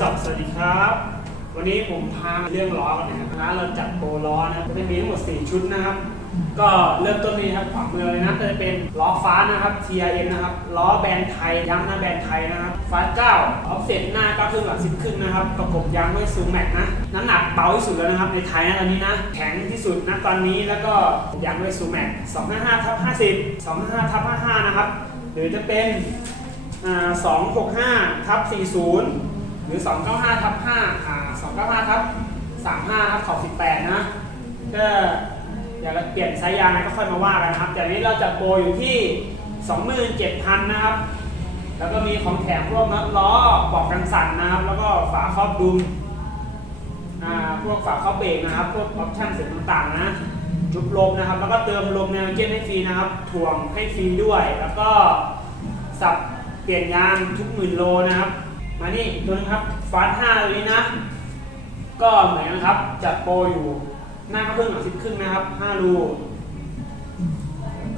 สวัสดีครับ วันนี้ผมพาเรื่องล้อกันนะครับเราจัดโปรล้อนะจะมีทั้งหมด 4 ชุดนะครับ ก็เริ่มต้นนี้ครับขวามือเลยนะจะเป็นล้อฟ้านะครับ T R N นะครับล้อแบรนด์ไทยย้ำนะแบรนด์ไทยนะครับฟ้าเก้าออฟเซ็ตหน้าก็ขึ้นหลังสิบขึ้นนะครับ ประกบยางด้วยซูแม็กนะน้ำหนักเบาที่สุดแล้วนะครับในไทยนะตอนนี้นะแข็งที่สุดนะตอนนี้แล้วก็ยางด้วยซูแม็กสองห้าห้าทับห้าสิบสองห้าห้าทับห้าห้านะครับหรือจะเป็นสองหกห้าทับสี่ศูนย์ รือ 295ทับ5อ่า295ทับ35ครับขอบ18 นะก็อยากจะเปลี่ยนไซส์ยางก็ค่อยมาว่ากันนะครับแต่อันนี้เราจะโปรอยู่ที่ 27,000 นะครับ แล้วก็มีของแถมพวกน็อตล้อปอกกันสั่นนะครับ แล้วก็ฝาครอบดุมอ่าพวกฝาครอบเบรกนะครับ พวกออปชั่นเสริมต่างๆ นะ จุบลมนะครับ แล้วก็เติมลมแนวเกนให้ฟรีนะครับ ถ่วงให้ฟรีด้วย แล้วก็สับเปลี่ยนยางทุกหมื่นโลนะครับ มานี่ตัวนึงครับฟาสห้าตัวนี้นะ ก็เหมือนกันครับ จัดโปรอยู่ หน้าก็ครึ่งหลังสิบครึ่งนะครับ5รู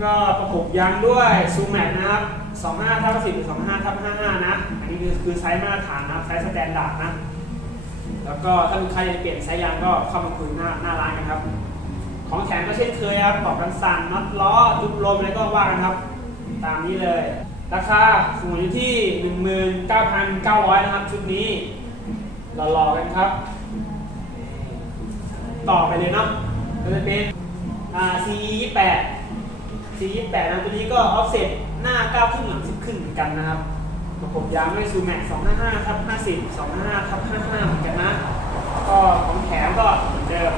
ก็ประกบยางด้วยซูแม็กนะครับ25ทับ10หรือ25ทับ55 นะ อันนี้คือคือไซส์มาตรฐานนะไซส์สแตนดาร์ดนะ แล้วก็ถ้าลูกค้าจะเปลี่ยนไซส์ยางก็เข้ามาคุยหน้าหน้าร้านกันครับ ของแถมก็เช่นเคยครับบอกกันสั่นน็อตล้อจุบลมอะไรก็ว่ากันครับ ตามนี้เลย ราคาสูงอยู่ที่ 19,900 นะครับ ชุดนี้รอๆกันครับ ต่อไปเลยเนาะก็จะเป็นอ่า C 2 8 C 2 8 นะตัวนี้ก็ออฟเซ็ตหน้า9ครึ่งหลัง 10ครึ่งเหมือนกันนะครับประกบยางด้วยซูแม็ก255ทับ50 255ทับ55 เหมือนกันนะ ก็ของแถมก็เหมือนเดิม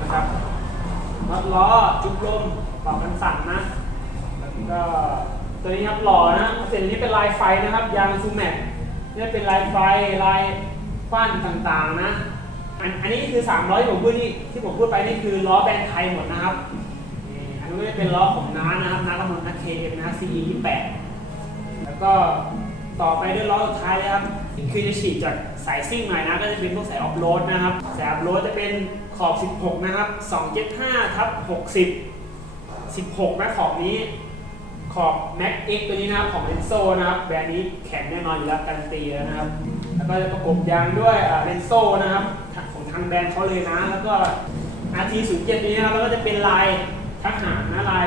นะครับน็อตล้อจุกลมเป่ากันสั่นนะ แล้วก็ ตัวนี้ครับหล่อนะเซ็ตนี้เป็นลายไฟนะครับ ยางซูแม็กนี่เป็นลายไฟลายฟ้านต่างๆนะอันอันนี้คือ 300ที่ผมพูดนี่ที่ผมพูดไปนี่คือล้อแบรนด์ไทยหมดนะครับนี่อันนี้เป็นล้อของน้านะครับน้ากำลันักเคเอ็มนะ CE 28แล้วก็ต่อไปด้วยล้อสุดท้ายเลยครับคือจะฉีดจากสายซิ่งหน่อยนะก็จะเป็นพวกสายออฟโรดนะครับสายออฟโรดจะเป็นขอบ 16 นะครับ 275ทับ60 16นะขอบนี้ ขอบ Max X ตัวนี้นะครับของ Renzo นะครับแบรนด์นี้แข็งแน่นอนอยู่แล้วการันตีแล้วนะครับ แล้วก็จะประกบยางด้วย Renzo นะครับของทางแบรนด์เขาเลยนะ แล้วก็ RT 0 7นี้นะครับแล้วก็จะเป็นลายทหารนะลาย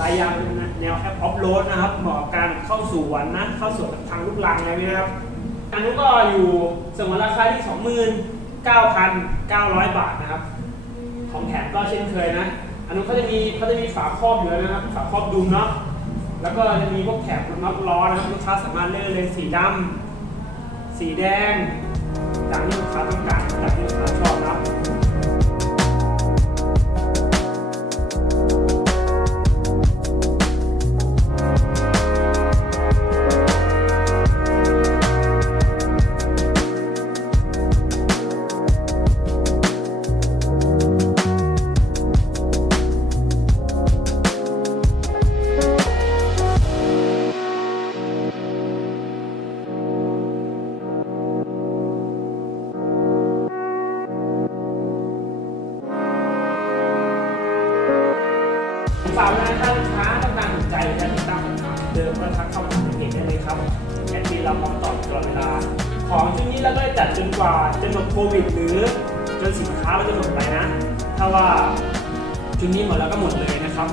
ลายยางแนวแอปออฟโรดนะครับเหมาะกับการเข้าสวนนะเข้าสวนทางลูกรังอะไรนี้นะครับอันนู้ก็อยู่สมมติราคาที่ 29,900 บาทนะครับ ของแถมก็เช่นเคยนะอันนู้นเขาจะมีเขาจะมีฝาครอบอยู่แล้วนะครับ ฝาครอบดุมเนาะ แล้วก็จะมีพวกแถบน็อตล้อนะครับลูกค้าสามารถเลือกเลยสีดำสีแดงจากที่ลูกค้าต้อง ฝาวนะครับลูกค้าต้องการสนใจและติดตามคำถามเดิมก็ทักเข้ามาในเพจได้เลยครับแอดมินเราพร้อมตอบตลอดเวลา ของชุดนี้เราก็จะจัดจนกว่าจะหมดโควิด หรือจนสินค้าเราจะหมดไปนะ ถ้าว่าชุดนี้หมดแล้วก็หมดเลยนะครับ